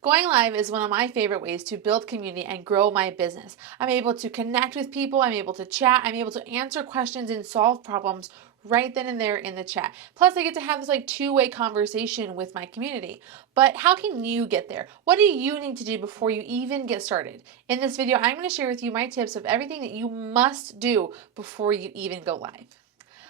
Going live is one of my favorite ways to build community and grow my business. I'm able to connect with people, I'm able to chat, I'm able to answer questions and solve problems right then and there in the chat. Plus, I get to have this like two-way conversation with my community. But how can you get there? What do you need to do before you even get started? In this video, I'm going to share with you my tips of everything that you must do before you even go live.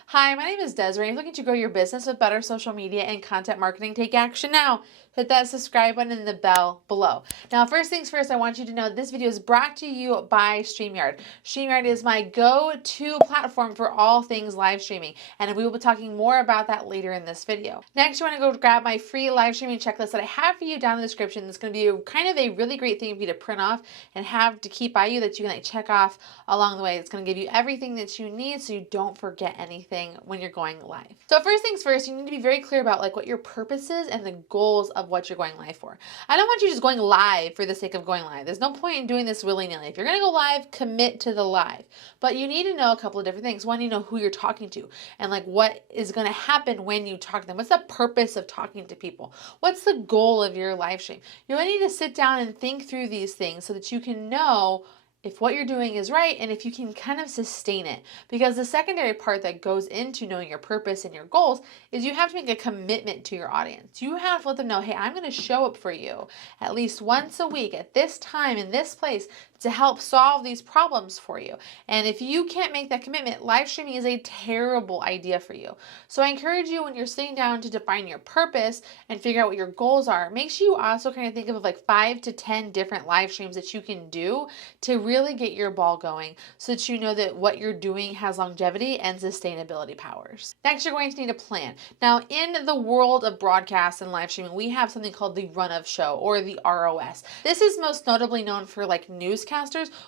Hi, my name is Desiree. I'm looking to grow your business with better social media and content marketing. Take action now. Hit that subscribe button and the bell below. Now, first things first, I want you to know this video is brought to you by Streamyard. Streamyard is my go-to platform for all things live streaming, and we will be talking more about that later in this video. Next, you want to go grab my free live streaming checklist that I have for you down in the description. It's going to be kind of a really great thing for you to print off and have to keep by you that you can check off along the way. It's going to give you everything that you need so you don't forget anything when you're going live. So first things first, you need to be very clear about what your purpose is and the goals of what you're going live for. I don't want you just going live for the sake of going live. There's no point in doing this willy-nilly. If you're going to go live, commit to the live. But you need to know a couple of different things. One, you know who you're talking to and what is going to happen when you talk to them. What's the purpose of talking to people? What's the goal of your live stream? You really need to sit down and think through these things so that you can know if what you're doing is right and if you can kind of sustain it. Because the secondary part that goes into knowing your purpose and your goals is you have to make a commitment to your audience. You have to let them know, hey, I'm going to show up for you at least once a week at this time in this place to help solve these problems for you. And if you can't make that commitment, live streaming is a terrible idea for you. So I encourage you when you're sitting down to define your purpose and figure out what your goals are, make sure you also kind of think of 5 to 10 different live streams that you can do to really get your ball going so that you know that what you're doing has longevity and sustainability powers. Next, you're going to need a plan. Now, in the world of broadcast and live streaming, we have something called the run of show or the ROS. This is most notably known for newscasters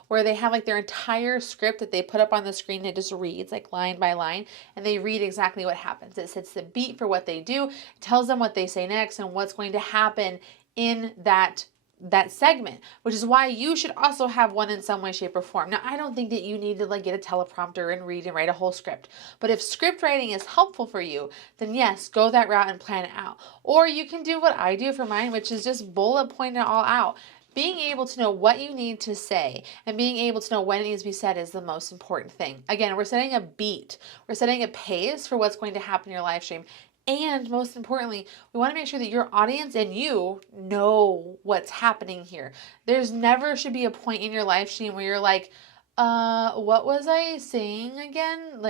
where they have their entire script that they put up on the screen. It just reads line by line and they read exactly what happens. It sets the beat for what they do, tells them what they say next and what's going to happen in that segment, which is why you should also have one in some way, shape, or form. Now, I don't think that you need to get a teleprompter and read and write a whole script, but if script writing is helpful for you, then yes, go that route and plan it out. Or you can do what I do for mine, which is just bullet point it all out. Being able to know what you need to say and being able to know when it needs to be said is the most important thing. Again, we're setting a beat. We're setting a pace for what's going to happen in your live stream. And most importantly, we want to make sure that your audience and you know what's happening here. There's never should be a point in your live stream where you're like, what was I saying again?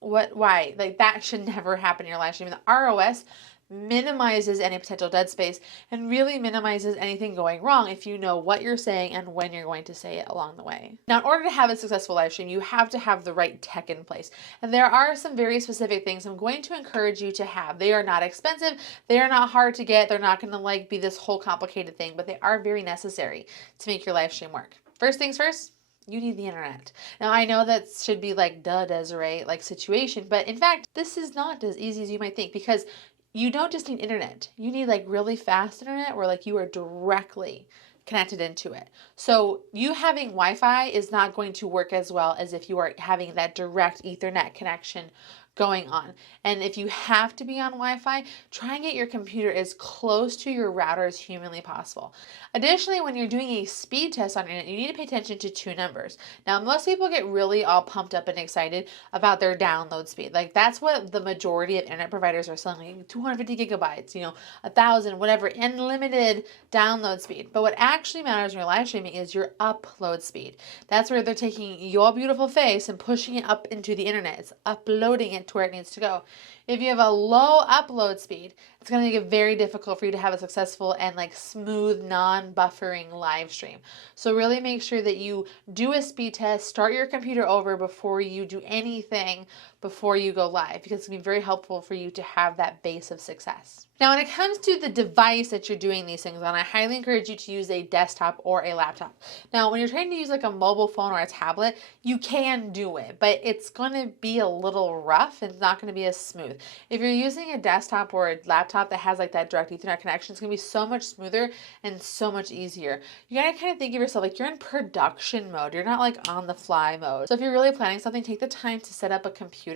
Why? That should never happen in your live stream. The ROS minimizes any potential dead space and really minimizes anything going wrong if you know what you're saying and when you're going to say it along the way. Now, in order to have a successful live stream, you have to have the right tech in place. And there are some very specific things I'm going to encourage you to have. They are not expensive. They are not hard to get. They're not going to be this whole complicated thing, but they are very necessary to make your live stream work. First things first, you need the internet. Now, I know that should be duh, Desiree, situation, but in fact, this is not as easy as you might think because you don't just need internet. You need really fast internet where you are directly connected into it. So you having Wi-Fi is not going to work as well as if you are having that direct Ethernet connection going on. And if you have to be on Wi-Fi, try and get your computer as close to your router as humanly possible. Additionally, when you're doing a speed test on internet, you need to pay attention to two numbers. Now, most people get really all pumped up and excited about their download speed. That's what the majority of internet providers are selling, 250 gigabytes, 1,000, whatever, unlimited download speed. But what actually matters when you're live streaming is your upload speed. That's where they're taking your beautiful face and pushing it up into the internet. It's uploading it to where it needs to go. If you have a low upload speed, it's going to make it very difficult for you to have a successful and smooth, non-buffering live stream. So really make sure that you do a speed test, start your computer over before you do anything before you go live, because it's going to be very helpful for you to have that base of success. Now, when it comes to the device that you're doing these things on, I highly encourage you to use a desktop or a laptop. Now, when you're trying to use a mobile phone or a tablet, you can do it, but it's going to be a little rough and it's not going to be as smooth. If you're using a desktop or a laptop that has that direct Ethernet connection, it's going to be so much smoother and so much easier. You got to kind of think of yourself you're in production mode. You're not on the fly mode. So if you're really planning something, take the time to set up a computer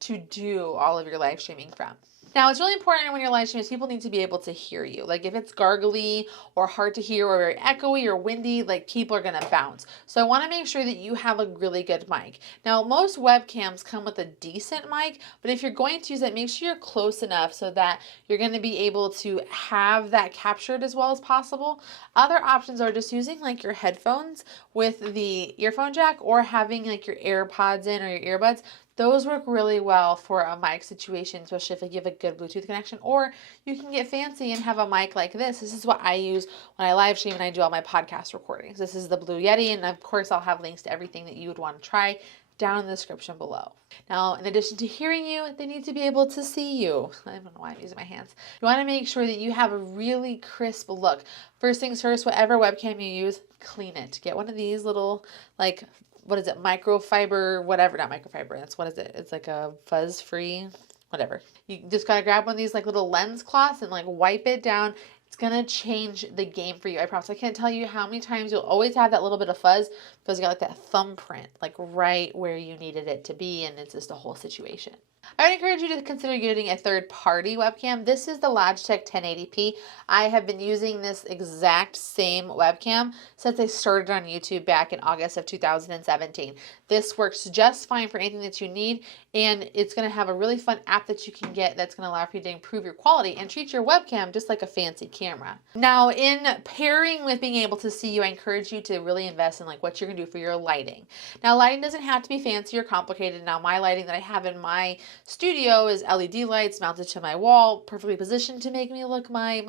to do all of your live streaming from. Now, it's really important when you're live streaming is people need to be able to hear you. Like if it's gargly or hard to hear or very echoey or windy, like people are gonna bounce. So I wanna make sure that you have a really good mic. Now, most webcams come with a decent mic, but if you're going to use it, make sure you're close enough so that you're gonna be able to have that captured as well as possible. Other options are just using like your headphones with the earphone jack or having like your AirPods in or your earbuds. Those work really well for a mic situation, especially if you have a good Bluetooth connection, or you can get fancy and have a mic like this. This is what I use when I live stream and I do all my podcast recordings. This is the Blue Yeti, and of course I'll have links to everything that you would want to try down in the description below. Now, in addition to hearing you, they need to be able to see you. I don't know why I'm using my hands. You want to make sure that you have a really crisp look. First things first, whatever webcam you use, clean it. Get one of these little, like, what is it, microfiber, whatever, not microfiber, that's, what is it? It's like a fuzz-free, whatever. You just gotta grab one of these like little lens cloths and like wipe it down. It's gonna change the game for you, I promise. I can't tell you how many times you'll always have that little bit of fuzz because you got like that thumbprint, like right where you needed it to be, and it's just a whole situation. I would encourage you to consider getting a third-party webcam. This is the Logitech 1080p. I have been using this exact same webcam since I started on YouTube back in August of 2017. This works just fine for anything that you need, and it's going to have a really fun app that you can get that's going to allow you to improve your quality and treat your webcam just like a fancy camera. Now, in pairing with being able to see you, I encourage you to really invest in like what you're going to do for your lighting. Now, lighting doesn't have to be fancy or complicated. Now, my lighting that I have in my studio is LED lights mounted to my wall, perfectly positioned to make me look my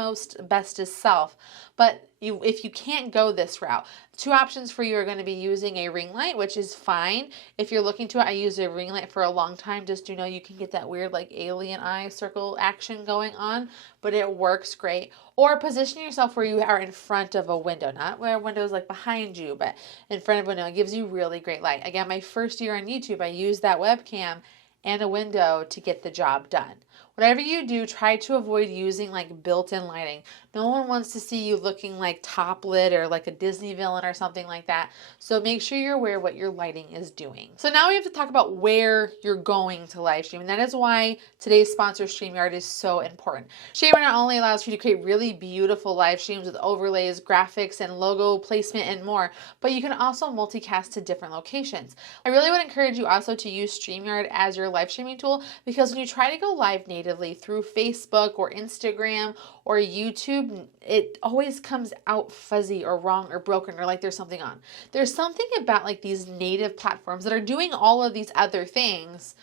bestest self. But if you can't go this route, two options for you are going to be using a ring light, which is fine. If you're looking to it, I used a ring light for a long time. Just, you know, you can get that weird like alien eye circle action going on, but it works great. Or position yourself where you are in front of a window, not where a window is like behind you, but in front of a window. It gives you really great light. Again, my first year on YouTube, I used that webcam and a window to get the job done. Whatever you do, try to avoid using like built-in lighting. No one wants to see you looking like top lit or like a Disney villain or something like that. So make sure you're aware what your lighting is doing. So now we have to talk about where you're going to live stream. And that is why today's sponsor, Streamyard, is so important. Streamyard not only allows you to create really beautiful live streams with overlays, graphics, and logo placement and more, but you can also multicast to different locations. I really would encourage you also to use Streamyard as your live streaming tool, because when you try to go live natively through Facebook or Instagram or YouTube, it always comes out fuzzy or wrong or broken or like there's something on. There's something about like these native platforms that are doing all of these other things,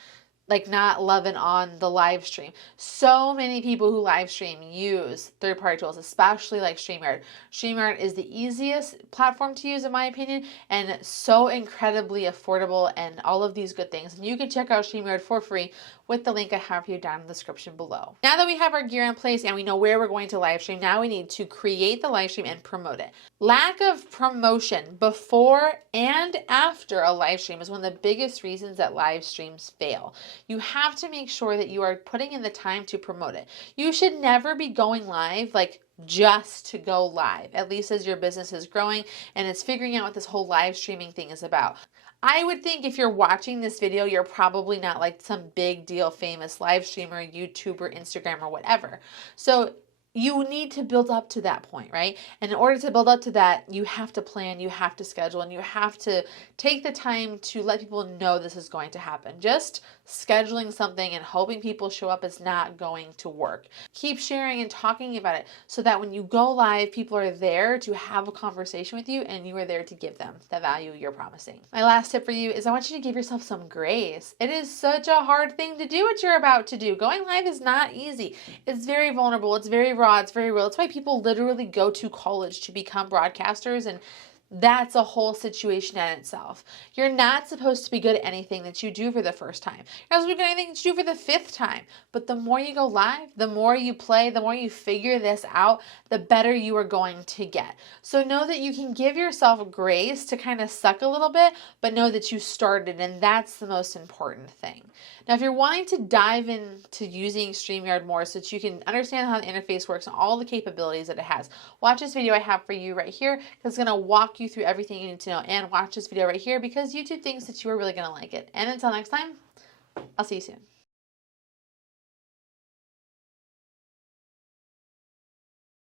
like not loving on the live stream. So many people who live stream use third-party tools, especially like Streamyard. Streamyard is the easiest platform to use in my opinion, and so incredibly affordable and all of these good things. And you can check out Streamyard for free with the link I have for you down in the description below. Now that we have our gear in place and we know where we're going to live stream, now we need to create the live stream and promote it. Lack of promotion before and after a live stream is one of the biggest reasons that live streams fail. You have to make sure that you are putting in the time to promote it. You should never be going live like just to go live, at least as your business is growing and it's figuring out what this whole live streaming thing is about. I would think if you're watching this video, you're probably not like some big deal famous live streamer, YouTuber, Instagram, or whatever. So you need to build up to that point, right? And in order to build up to that, you have to plan, you have to schedule, and you have to take the time to let people know this is going to happen. Just scheduling something and hoping people show up is not going to work. Keep sharing and talking about it so that when you go live, people are there to have a conversation with you and you are there to give them the value you're promising. My last tip for you is I want you to give yourself some grace. It is such a hard thing to do what you're about to do. Going live is not easy. It's very vulnerable. It's very raw. It's very real. It's why people literally go to college to become broadcasters, and that's a whole situation in itself. You're not supposed to be good at anything that you do for the first time. You're not supposed to be good at anything that you do for the fifth time. But the more you go live, the more you play, the more you figure this out, the better you are going to get. So know that you can give yourself grace to kind of suck a little bit, but know that you started, and that's the most important thing. Now, if you're wanting to dive into using Streamyard more so that you can understand how the interface works and all the capabilities that it has, watch this video I have for you right here, because it's going to walk you through everything you need to know, and watch this video right here because YouTube thinks that you are really going to like it. And until next time, I'll see you soon.